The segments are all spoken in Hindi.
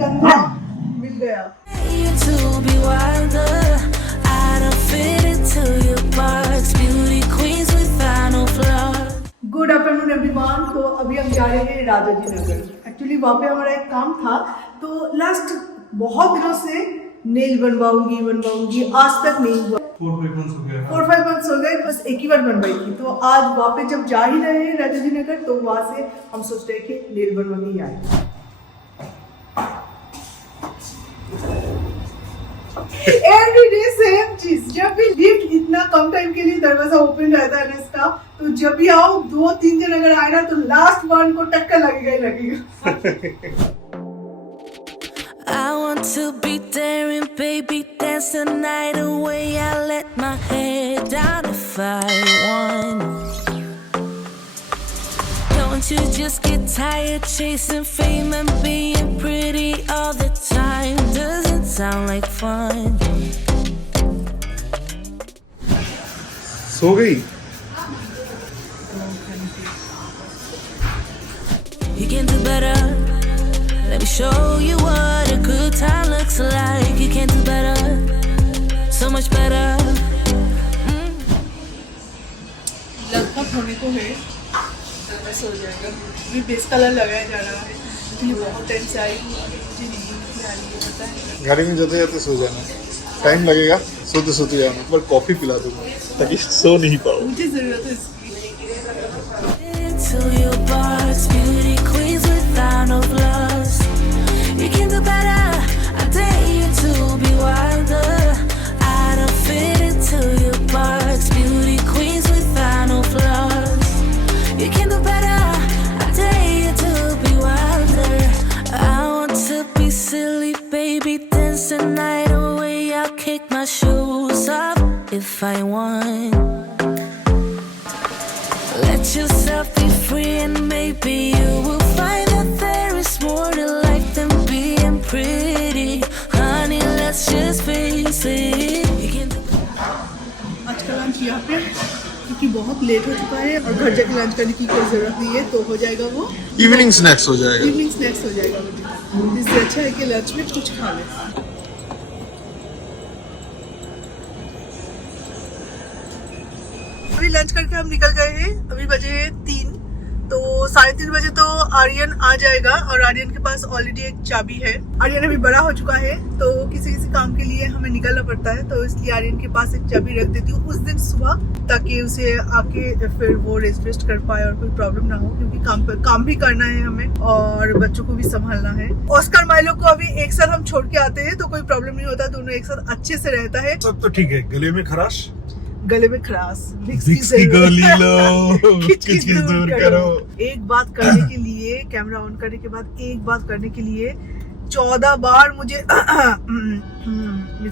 कंधा मिल गया। Good afternoon everyone. तो अभी हम जा रहे हैं राजा जी नगर। एक्चुअली वहाँ पे हमारा एक काम था, तो लास्ट बहुत दिनों से नेल बनवाऊंगी, आज तक नहीं हुआ। 4-5 मंथ्स हो गए, बस एक ही बार बनवाई थी। तो आज वहाँ पे जब जा ही रहे हैं राजा जी नगर, तो वहाँ से हम सोच रहे कि नेल बनवा के ही आए। एवरीडे सेम चीज, जब भी लिफ्ट इतना कम टाइम के लिए दरवाजा ओपन रहता है ना इसका, तो जब भी आओ 2-3 जन अगर आए ना, तो लास्ट वन को टक्कर लगेगा ही लगेगा। I want to be daring, baby, dance the night away. I let my head down if I want. Don't you just get tired chasing fame and being pretty all the time? Doesn't sound like fun. सो गई? You can do better. Let me show you what a good time looks like. You can do better. So much better. लगभग होने को है, बस हो जाएगा। अभी बेस कलर लगाया जा रहा है, इसलिए बहुत टाइम से आई हूँ और मुझे नींद नहीं आ रही है, पता है। गाड़ी में जाते जाते सो जाना, टाइम लगेगा, सोते सोते जाना। पर कॉफी पिला दूंगा ताकि सो नहीं पाओ। मुझे जरूरत है इसकी। Into your bars, beauty queens without no flaws. You can do better. I dare you to be wilder. I don't fit into your box. Beauty queens without no flaws. You can do better. I dare you to be wilder. I want to be silly, baby, dance the night away. I'll kick my shoes off if I want. Let yourself be free and maybe you will find that there is more to life than being pretty. Honey, let's just face it. You can do आज का लंच यहाँ पे, क्योंकि बहुत लेट हो चुका है और घर जाके लंच करने की कोई जरूरत नहीं है, तो हो जाएगा वो इवनिंग स्नैक्स हो जाएगा। इवनिंग स्नैक्स हो जाएगा मुझे। इससे अच्छा है कि लंच में कुछ खा ले। अभी लंच करके हम निकल गए हैं, अभी बजे हैं 3, तो 3:30 बजे तो आर्यन आ जाएगा और आर्यन के पास ऑलरेडी एक चाबी है। आर्यन अभी बड़ा हो चुका है, तो किसी काम के लिए हमें निकलना पड़ता है, तो इसलिए आर्यन के पास एक चाबी रख देती हूँ उस दिन सुबह, ताकि उसे आके फिर वो रेस्ट कर पाए और कोई प्रॉब्लम ना हो, क्योंकि काम भी करना है हमें और बच्चों को भी संभालना है। ऑस्कर माइलो को अभी एक साथ हम छोड़ के आते हैं, तो कोई प्रॉब्लम नहीं होता, दोनों एक साथ अच्छे से रहता है। सब तो ठीक है, गले में खराश, गले में खराश, विक्स की गोली लो, खिच दूर करो। एक बात करने के लिए, कैमरा ऑन करने के बाद एक बात करने के लिए 14 बार मुझे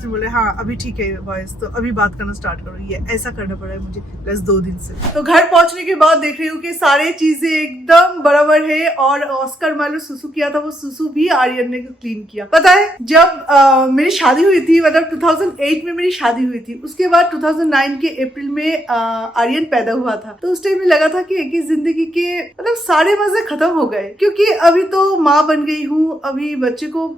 बोले हाँ अभी ठीक है वॉइस, तो अभी बात करना स्टार्ट करो। ये ऐसा करना पड़ा है मुझे बस 2 दिन से। तो घर पहुंचने के बाद देख रही हूँ कि सारी चीजें एकदम बराबर है, और ऑस्कर माइलो सुसु किया था, वो सुसु भी आर्यन ने क्लीन किया। पता है जब मेरी शादी हुई थी, मतलब 2008 में मेरी शादी हुई थी, उसके बाद 2009 के अप्रैल में आर्यन पैदा हुआ था, तो उस टाइम में लगा था कि एक ही जिंदगी के मतलब सारे मजे खत्म हो गए, क्योंकि अभी तो माँ बन गई हूँ, अभी बच्चे को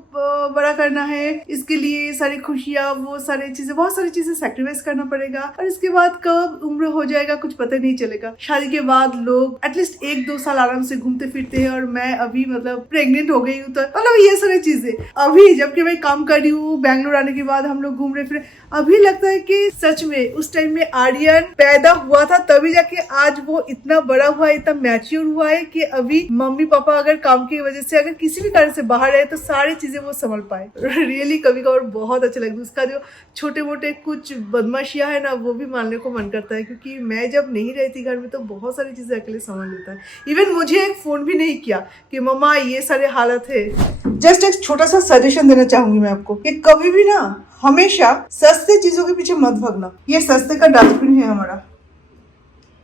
बड़ा करना है, इसके लिए सारी खुशियाँ, वो सारी चीजें, बहुत सारी चीजें सैक्रिफाइस करना पड़ेगा, और इसके बाद कब उम्र हो जाएगा कुछ पता नहीं चलेगा। शादी के बाद लोग एटलीस्ट 1-2 साल आराम से घूमते फिरते हैं, और मैं अभी मतलब प्रेग्नेंट हो गई हूँ, तो मतलब ये सारी चीजें अभी, जबकि मैं काम कर रही हूँ, बैंगलोर आने के बाद हम लोग घूम रहे फिर, अभी लगता है कि सच में उस टाइम में आर्यन पैदा हुआ था, तभी जाके आज वो इतना बड़ा हुआ है, इतना मैच्योर हुआ है कि अभी मम्मी पापा अगर काम की वजह से अगर किसी भी कारण से बाहर है, तो सारी चीजें वो संभल पाए। रियली कभी कभार बहुत अच्छा लगता है। उसका जो छोटे मोटे कुछ बदमाशियां है ना, वो भी मानने को मन करता है, क्योंकि मैं जब नहीं रहती घर में तो बहुत सारी चीजें अकेले संभाल लेता है। इवन मुझे एक फोन भी नहीं किया कि मम्मा ये सारे हालत है। जस्ट एक छोटा सा सजेशन देना चाहूंगी मैं आपको कि कभी भी ना हमेशा सस्ते चीजों के पीछे मत भागना। ये सस्ते का डस्टबिन है हमारा,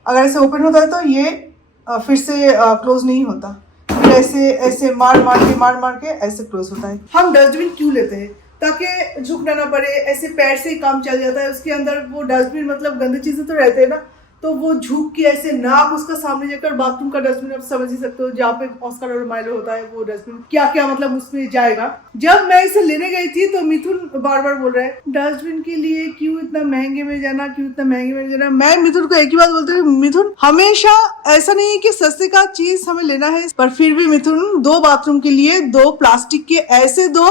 अगर ऐसे ओपन होता है तो ये फिर से क्लोज नहीं होता, ऐसे ऐसे मार मार के ऐसे क्लोज होता है। हम डस्टबिन क्यों लेते हैं? ताकि झुकना ना पड़े, ऐसे पैर से ही काम चल जाता है। उसके अंदर वो डस्टबिन मतलब गंदी चीजें तो रहते हैं ना, तो वो झुक के ऐसे नाक उसका सामने जाकर बाथरूम का डस्टबिन, आप समझ ही सकते हो जहाँ पे ऑस्कर और माइलो होता है वो डस्टबिन, क्या क्या मतलब उसमें जाएगा। जब मैं इसे लेने गई थी तो मिथुन बार बार बोल रहा है डस्टबिन के लिए क्यों इतना महंगे में जाना, क्यों इतना महंगे में जाना। मैं मिथुन को एक ही बात बोलती हूँ, मिथुन हमेशा ऐसा नहीं है कि सस्ते का चीज हमें लेना है, पर फिर भी मिथुन 2 बाथरूम के लिए 2 प्लास्टिक के ऐसे 2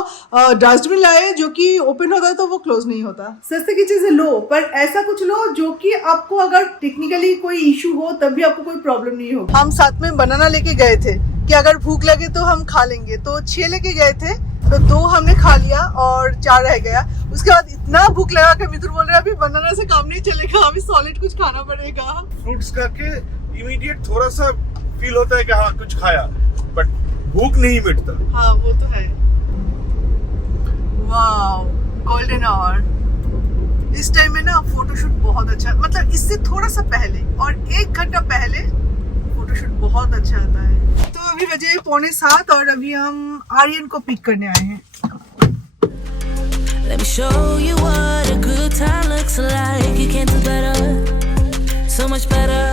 डस्टबिन लाए जो कि ओपन होता है तो वो क्लोज नहीं होता। सस्ते की चीजें लो, पर ऐसा कुछ लो जो कि आपको अगर टेक्निकली कोई इशू हो तब भी आपको कोई प्रॉब्लम नहीं हो। हम साथ में बनाना लेके गए थे कि अगर भूख लगे तो हम खा लेंगे, तो 6 लेके गए थे तो 2 हमने खा लिया और 4 रह गया। उसके बाद इतना भूख लगा कि मिथुन बोल रहे अभी बनाना से काम नहीं चलेगा, अभी सॉलिड कुछ खाना पड़ेगा। फ्रूट्स करके इमीडिएट थोड़ा सा फील होता है कि हाँ कुछ खाया, बट भूख नहीं मिटता। हाँ वो तो है। Wow, golden hour. इस टाइम में ना फोटोशूट बहुत अच्छा, मतलब इससे थोड़ा सा पहले और 1 घंटा पहले फोटोशूट बहुत अच्छा आता है। तो अभी बजे 6:45 और अभी हम आर्यन को पिक करने आए हैं। Let me show you what a good time looks like. You can't do better, so much better.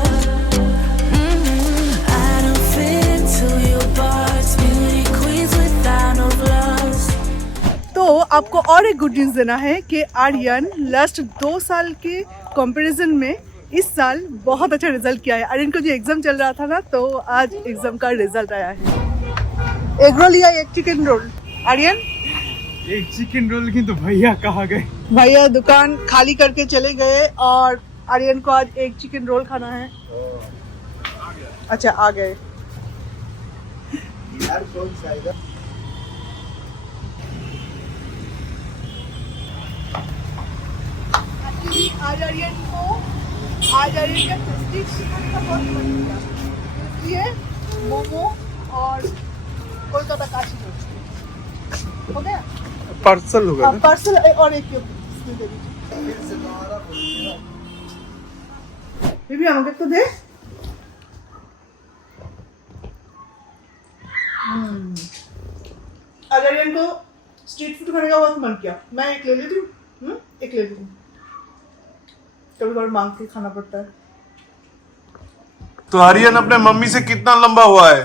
I don't fit into your box, beauty queens without no flaws. तो आपको और एक गुड न्यूज देना है कि आर्यन लास्ट 2 साल के कंपैरिजन में इस साल बहुत अच्छा रिजल्ट किया है। आर्यन को जो एग्जाम चल रहा था ना, तो आज एग्जाम का रिजल्ट आया है। एग रोल या एक चिकन रोल? आर्यन एक चिकन रोल, কিন্তু भैया कहाँ गए? भैया दुकान खाली करके चले गए और आर्यन को आज एक चिकन रोल खाना है। अच्छा आ गए। आज आर्यन का टेस्टी चिकन का बहुत मन किया, इसलिए मोमो और कोलकाता काशी रोल हो गया। पार्सल होगा ना? पार्सल और एक दे दीजिए। बेबी আমাকে তো দে। अगर इनको स्ट्रीट फूड खाने का बहुत मन किया, मैं एक ले लेती हूँ। एक ले लेती हूँ, कभी कभी मांग के खाना पड़ता है। तो आर्यन अपने मम्मी से कितना लंबा हुआ है?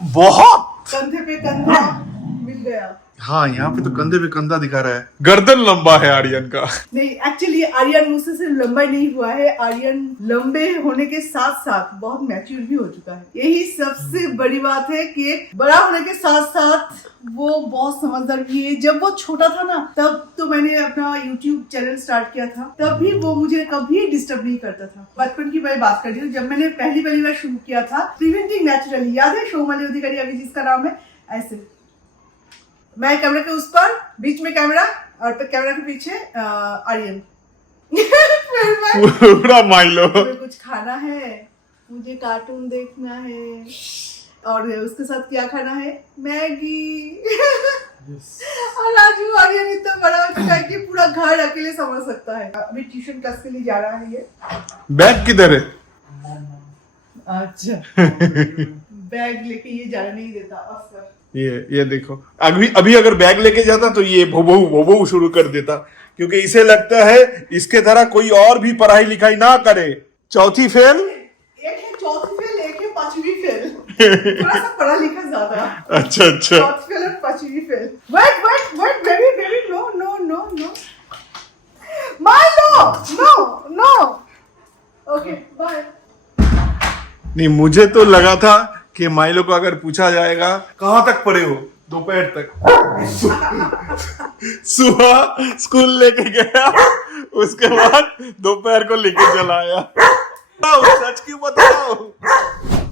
बहुत। कंधे पे कंधा मिल गया। हाँ, यहाँ पे तो कंधे पे कंधा दिखा रहा है। गर्दन लंबा है आर्यन का। नहीं, एक्चुअली आर्यन मुझसे सिर्फ लंबा ही नहीं हुआ है, आर्यन लंबे होने के साथ साथ बहुत मैच्योर भी हो चुका है। यही सबसे बड़ी बात है कि बड़ा होने के साथ साथ वो बहुत समझदार भी है। जब वो छोटा था ना, तब तो मैंने अपना YouTube चैनल स्टार्ट किया था, तब भी वो मुझे कभी डिस्टर्ब नहीं करता था। बचपन की मैं बात कर रही हूँ, जब मैंने पहली बार शुरू किया था प्रिवेंटिंग नेचुरली, याद है शोमाली अधिकारी अभी जिसका नाम है, ऐसे मैं कैमरा के उस पर, बीच में कैमरा और कैमरा के पीछे आर्यन। फिर मैं पूरा माइलो। मुझे कुछ खाना है, मुझे कार्टून देखना है और उसके साथ क्या खाना है, मैगी। और आज वो आर्यन इतना बड़ा हो चुका है कि पूरा घर अकेले संभाल सकता है। अभी ट्यूशन क्लास के लिए जा रहा है ये। बैग किधर है? अच्छा बैग लेके ये जाने नहीं देता अफसर। ये देखो, अभी अगर बैग लेके जाता तो ये भोभो शुरू कर देता, क्योंकि इसे लगता है इसके तरह कोई और भी पढ़ाई लिखाई ना करे। चौथी फेल, एक है चौथी फेल, एक है 5वीं फेल। थोड़ा सा पढ़ा लिखा ज्यादा। अच्छा चौथी फेल और 5वीं fail. Wait baby no Milo, no okay bye. नहीं, मुझे तो लगा था कि माइलो को अगर पूछा जाएगा कहाँ तक पढ़े हो, दोपहर तक। सुबह स्कूल लेके गया, उसके बाद दोपहर को लेके चला आया। सच क्यों बताओ?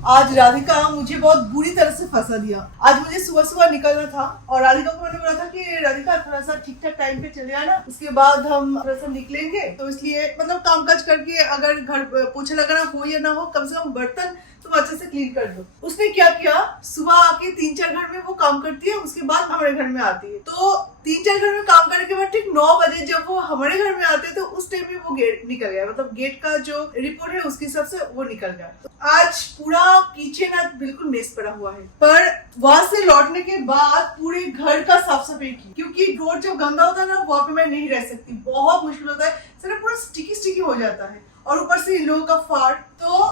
आज राधिका मुझे बहुत बुरी तरह से फंसा दिया। आज मुझे सुबह निकलना था और राधिका को मैंने बोला था कि राधिका थोड़ा सा ठीक ठाक टाइम पे चले आना, उसके बाद हम थोड़ा सा निकलेंगे। तो इसलिए मतलब काम काज करके अगर घर पोछा लगाना हो या ना हो, कम से कम बर्तन तुम अच्छे से क्लीन कर दो। उसने क्या किया, सुबह आके 3-4 घर में वो काम करती है, उसके बाद हमारे घर में आती है। तो 3-4 घर में काम करने के बाद ठीक 9 बजे जब वो हमारे घर में आते, तो उस टाइम में वो गेट निकल गया, मतलब गेट का जो रिपोर्ट है उसके हिसाब से वो निकल गया। तो आज पूरा किचन आज बिल्कुल मेस पड़ा हुआ है, पर वहां से लौटने के बाद पूरे घर का साफ सफाई की, क्योंकि रोड जब गंदा होता है ना, वहाँ पे मैं नहीं रह सकती, बहुत मुश्किल होता है, सारा पूरा स्टिकी हो जाता है। और ऊपर से इन लोगों का फाड़। तो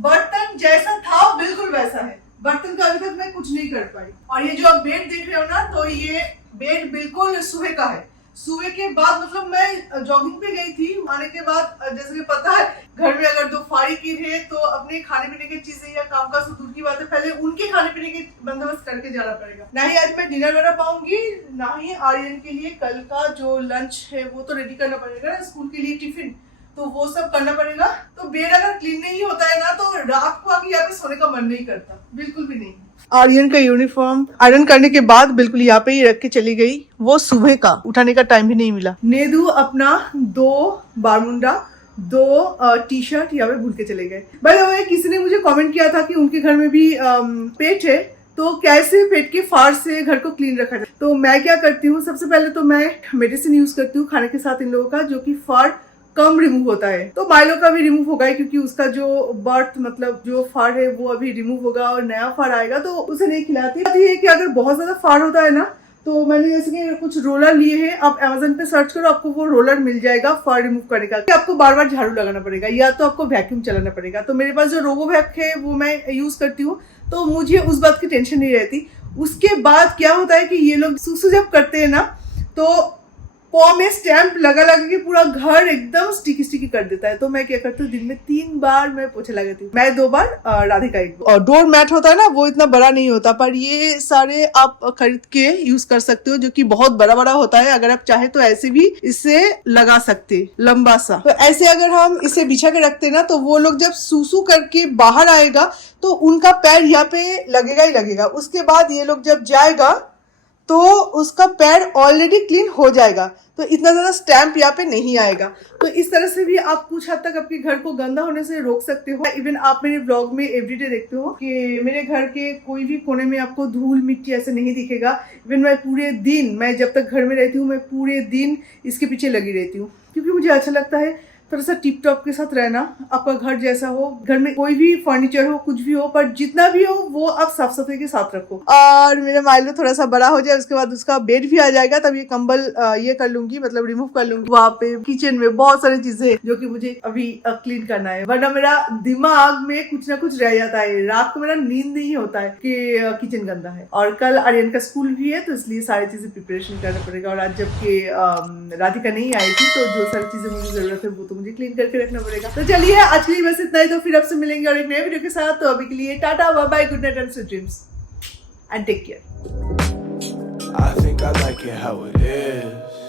बर्तन जैसा था बिल्कुल वैसा है। बर्तन का अभी तक मैं कुछ नहीं कर पाई। और ये जो आप बेड देख रहे हो ना, तो ये बेड बिल्कुल सुबह का है। सुबह के बाद मतलब मैं जॉगिंग पे गई थी, आने के बाद जैसे कि पता है घर में अगर 2 फाड़ी की है तो अपने खाने पीने की चीजें या काम का दूर की बात है, पहले उनके खाने पीने के बंदोबस्त करके जाना पड़ेगा। ना ही आज मैं डिनर बना पाऊंगी, ना ही आर्यन के लिए कल का जो लंच है वो तो रेडी करना पड़ेगा, स्कूल के लिए टिफिन तो वो सब करना पड़ेगा। तो बेड अगर क्लीन नहीं होता है ना तो रात को आके यहाँ पे सोने का मन नहीं करता, बिल्कुल भी नहीं। आर्यन का यूनिफॉर्म आयरन करने के बाद बिल्कुल यहाँ पे ही रख के चली गई, वो सुबह का, उठाने का टाइम भी नहीं मिला। नेदू अपना 2 बारमुंडा 2 टी शर्ट यहाँ पे भूल के चले गए। बाय द वे किसी ने मुझे कमेंट किया था कि उनके घर में भी पेट है, तो कैसे पेट के फाड़ से घर को क्लीन रखा जाए। तो मैं क्या करती हूँ, सबसे पहले तो मैं मेडिसिन यूज करती हूँ खाने के साथ इन लोगों का, जो कि फाड़ कम रिमूव होता है। तो माइलो का भी रिमूव होगा क्योंकि उसका जो बर्थ मतलब जो फाड़ है वो अभी रिमूव होगा और नया फाड़ आएगा, तो उसे नहीं खिलाती है। कि अगर बहुत ज्यादा फाड़ होता है ना, तो मैंने जैसे कि कुछ रोलर लिए हैं, आप अमेज़न पे सर्च करो, आपको वो रोलर मिल जाएगा फाड़ रिमूव करने का। आपको बार बार झाड़ू लगाना पड़ेगा या तो आपको वैक्यूम चलाना पड़ेगा। तो मेरे पास जो रोबोवैक है वो मैं यूज करती हूँ, तो मुझे उस बात की टेंशन नहीं रहती। उसके बाद क्या होता है कि ये लोग सुसु जब करते हैं ना, तो पॉ में स्टैम्प लगा के पूरा घर एकदम स्टिकी कर देता है। तो मैं क्या करती हूँ, दिन में 3 बार मैं पोछा लगाती हूँ। मैं 2 बार, राधिका 1 बार। और डोर मैट होता है ना, वो इतना बड़ा नहीं होता, पर ये सारे आप खरीद के यूज कर सकते हो, जो कि बहुत बड़ा होता है। अगर आप चाहे तो ऐसे भी इसे लगा सकते, लंबा सा। तो ऐसे अगर हम इसे बिछा के रखते ना, तो वो लोग जब सूसू करके बाहर आएगा तो उनका पैर यहाँ पे लगेगा ही लगेगा। उसके बाद ये लोग जब जाएगा तो उसका पैर ऑलरेडी क्लीन हो जाएगा, तो इतना ज्यादा स्टैम्प यहाँ पे नहीं आएगा। तो इस तरह से भी आप कुछ हद तक आपके घर को गंदा होने से रोक सकते हो। इवन आप मेरे ब्लॉग में एवरीडे देखते हो कि मेरे घर के कोई भी कोने में आपको धूल मिट्टी ऐसे नहीं दिखेगा। इवन मैं पूरे दिन, मैं जब तक घर में रहती हूँ, मैं पूरे दिन इसके पीछे लगी रहती हूँ, क्योंकि मुझे अच्छा लगता है थोड़ा सा टिप टॉप के साथ रहना। आपका घर जैसा हो, घर में कोई भी फर्नीचर हो, कुछ भी हो, पर जितना भी हो वो आप साफ सफाई के साथ रखो। और मेरा माइलो थोड़ा सा बड़ा हो जाए, उसके बाद उसका बेड भी आ जाएगा, तब ये कंबल ये कर लूंगी, मतलब रिमूव कर लूंगी। वहाँ पे किचन में बहुत सारी चीजें हैं जो कि मुझे अभी क्लीन करना है, वरना मेरा दिमाग में कुछ ना कुछ रह जाता है। रात को मेरा नींद नहीं होता है कि किचन गंदा है। और कल आर्यन का स्कूल भी है, तो इसलिए सारी चीजें प्रिपरेशन करना पड़ेगा। और आज जबकि राधिका नहीं आएगी, तो जो सारी चीजें मुझे जरूरत है वो तो मुझे क्लीन करके रखना पड़ेगा। तो चलिए आज के लिए बस इतना ही, तो फिर आपसे मिलेंगे और एक नए वीडियो के साथ। तो अभी के लिए ta ta, bye bye, good night and sweet dreams and take care. I think I like it how it is.